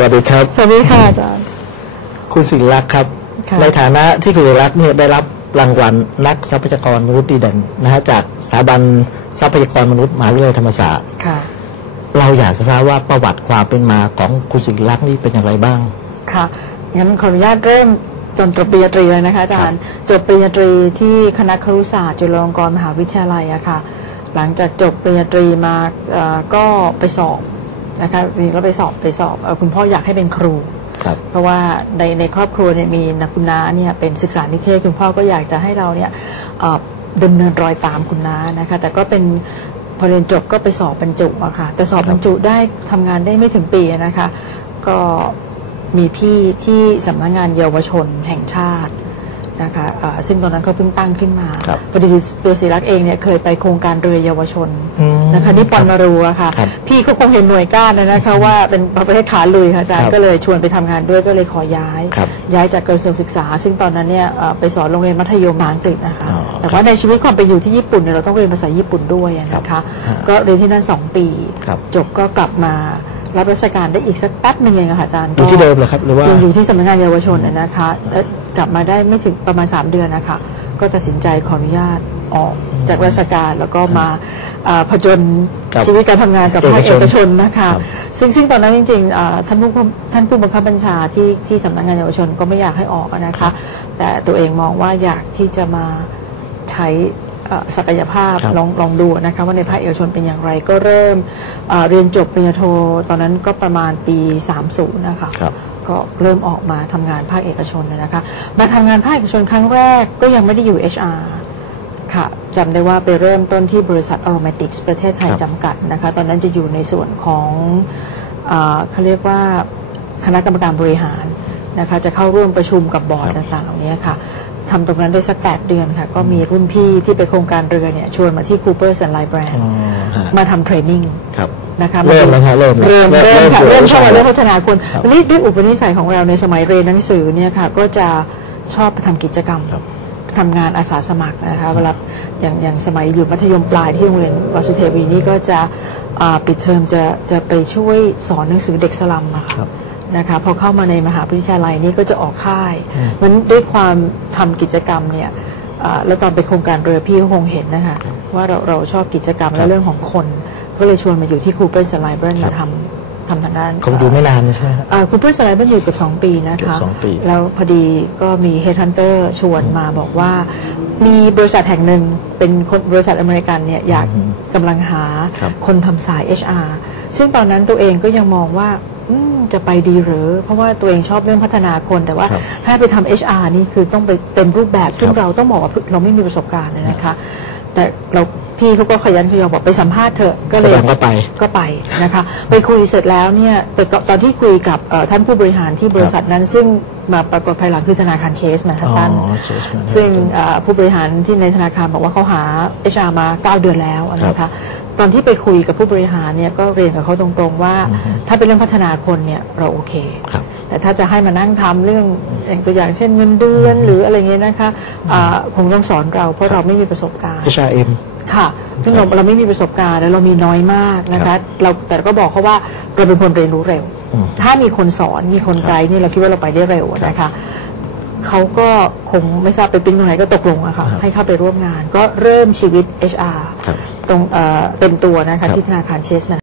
สวัสดีครับ สวัสดีค่ะอาจารย์ คุณสิริลักษณ์ครับค่ะในฐานะที่คุณสิริลักษณ์เนี่ยได้รับรางวัลนักทรัพยากรมนุษย์ดีเด่นนะฮะจากสถาบันทรัพยากรมนุษย์มหาวิทยาลัยธรรมศาสตร์ค่ะ เราอยากจะทราบว่าประวัติความเป็นมาของคุณสิริลักษณ์นี่เป็นอย่างไรบ้าง ค่ะ งั้นขออนุญาตเริ่มจนจบปริญญาตรีเลยนะคะอาจารย์ จบปริญญาตรีที่คณะครุศาสตร์จุฬาลงกรณ์มหาวิทยาลัยอะค่ะ หลังจากจบปริญญาตรีมาเอ่อก็ไปสอบ นะคะจริงๆก็ไปสอบไปสอบเอ่อคุณพ่ออยากให้เป็นครู ครับ เพราะว่าในในครอบครัวเนี่ยมีนักคุณน้าเนี่ยเป็นศึกษานิเทศคุณพ่อก็อยากจะให้เราเนี่ยเอ่อดำเนินรอยตามคุณน้านะคะแต่ก็เป็นพอเรียนจบก็ไปสอบบรรจุอะค่ะแต่สอบบรรจุได้ทำงานได้ไม่ถึงปีนะคะ ก็มีพี่ที่สำนักงานเยาวชนแห่งชาติ นะคะเอ่อซึ่งตอนนั้นเขาเพิ่งตั้งขึ้นมาครับพอดีตัวศิรักษ์เองเนี่ยเคยไปโครงการเรือเยาวชนอืมนะคะนี่ปอนมารูอะค่ะครับพี่เขาคงเห็นหน่วยก้านนะนะคะว่าเป็นประเภทขาลุยค่ะอาจารครัย์บก็เลยชวนไปทำงานด้วยก็เลยขอย้ายครับย้ายจากกระทรวงศึกษา ซึ่งตอนนั้นเนี่ยเอ่อไปสอนโรงเรียนมัธยมอังกฤษนะคะอ๋อแต่ว่าในชีวิตความเป็นอยู่ที่ญี่ปุ่นเนี่ยเราต้องเรียนภาษาญี่ปุ่นด้วยอะนะคะครับก็เรียนที่นั่นสองปีครับจบก็กลับมา รับราชการได้อีกสักแป๊บหนึ่งเองอะค่ะอาจารย์อยู่ที่เดิมเหรอครับหรือว่ายังอยู่ที่สำนักงานเยาวชนน่ะนะคะแล้วกลับมาได้ไม่ถึงประมาณ 3 เดือนนะคะก็ตัดสินใจขออนุญาตออกจากราชการแล้วก็มาอ่าผจญครับชีวิตการทำงานกับภาคเอเอกกชชนนนะคะครับซึ่งซึ่งตอนนั้นจริงๆอ่าท่านผู้ท่านผู้บังคับบัญชาที่ที่สำนักงานเยาวชนก็ไม่อยากให้ออกอะนะคะ แต่ตัวเองมองว่าอยากที่จะมาใช้เอ่อ ศักยภาพครับลองลองดูนะคะว่าในภาคเอกชนเป็นอย่างไรก็เริ่มเอ่อเรียนจบปริญญาโทตอนนั้นก็ประมาณปี 30 นะคะครับก็เริ่มออกมาทำงานภาคเอกชนเลยนะคะมาทำงานภาคเอกชนครั้งแรกก็ยังไม่ได้อยู่ HR ค่ะจำได้ว่าไปเริ่มต้นที่บริษัท Aromatics ประเทศไทยครับจำกัดนะคะตอนนั้นจะอยู่ในส่วนของอาเขาเรียกว่าคณะกรรมการบริหารนะคะจะเข้าร่วมประชุมกับบอร์ดต่างๆเหล่านี้ค่ะ ทำตรงนั้นได้สัก 8 เดือนค่ะ ก็มีรุ่นพี่ที่ไปโครงการเรือเนี่ยชวนมาที่ Cooper and Line Brand อ๋อฮะมาทำเทรนนิ่งครับนะคะเริ่มแล้วฮะเริ่มแล้วเริ่มเริ่เริ่มมค่ะเริ่เริ่มมเข้ามาเริ่มเรื่องพัฒนาคนครับวันนี้ด้วยอุปนิสัยของเราในสมัยเรียนหนังสือเนี่ยค่ะก็จะชอบไปทำกิจกรรมครับทำงานอาสาสมัครนะคะเวลาอย่างอย่างสมัยอยู่มัธยมปลายที่โรงเรียนวสุเทวีนี่ก็จะอ่าปิดเทอมจะจะไปช่วยสอนหนังสือเด็กสลัมอะค่ะครับ นะคะพอเข้ามาในมหาวิทยาลัยนี่ก็จะออกค่ายมันด้วยความทำกิจกรรมเนี่ยอ่าแล้วตอนไปโครงการเรือพี่ก็คงเห็นนะคะว่าเราเราชอบกิจกรรมและเรื่องของคน ก็เลยชวนมาอยู่ที่คูเปอร์สไลเบอร์มาทำทำทางด้านคงอยู่ไม่นานใช่ไหมฮะคูเปอร์สไลเบอร์อยู่เกับ2ปีนะเกือคะบสองปีแล้วพอดีก็มีเฮดฮันเตอร์ชวนมาบอกว่ามีบริษัทแห่งหนึ่งเป็นคนบริษัทอเมริกันเนี่ยอยากกำลังหาครับคนทำสาย HR ซึ่งตอนนั้นตัวเองก็ยังมองว่าอืม จะไปดีหรือ เพราะว่าตัวเองชอบเรื่องพัฒนาคน แต่ว่าครับถ้าไปทำ HR นี่คือต้องไปเต็มรูปแบบ ซึ่งครับเราต้องบอกว่าเราไม่มีประสบการณ์เลยนะคะ แต่เรา พี่เขาก็ขยันขยอบอกไปสัมภาษณ์เถอะก็เลยแสดงว่าไปก็ไปนะคะ ไปคุยเสร็จแล้วเนี่ยแต่ก็ตอนที่คุยกับเอ่อท่านผู้บริหารที่บริษัทนั้นซึ่งมาปรากฏภายหลังคือธนาคารเชสแมนฮัตตันอ๋อ Chase Manhattan ซึ่งเอ่อผู้บริหารที่ในธนาคารบอกว่าเขาหา HR มา 9 เดือนแล้วนะคะตอนที่ไปคุยกับผู้บริหารเนี่ยก็เรียนกับเขาตรงๆว่า ถ้าเป็นเรื่องพัฒนาคนเนี่ยเราโอเคครับ แต่ถ้าจะให้มานั่งทำเรื่องอย่างตัวอย่างเช่นเงินเดือนหรืออะไรเงี้ยนะคะอ่าคงต้องสอนเราเพราะเราไม่มีประสบการณ์ HRM ค่ะซึ่งเราเราไม่มีประสบการณ์และเรามีน้อยมากนะครัคะบเราแต่ก็บอกเขาว่าเราเป็นคนเรียนรู้เร็วอืมถ้ามีคนสอนมีคนไกด์นี่เราคิดว่าเราไปได้เร็วนะคะเขาก็คงไม่ทราบไปปิ้งตรงไหนก็ตกลงอะค่ะให้เข้าไปร่วมงาน ก็เริ่มชีวิต HR ครับตรงเอ่อเต็มตัวนะครัคะบที่ธนาคารเชสแมน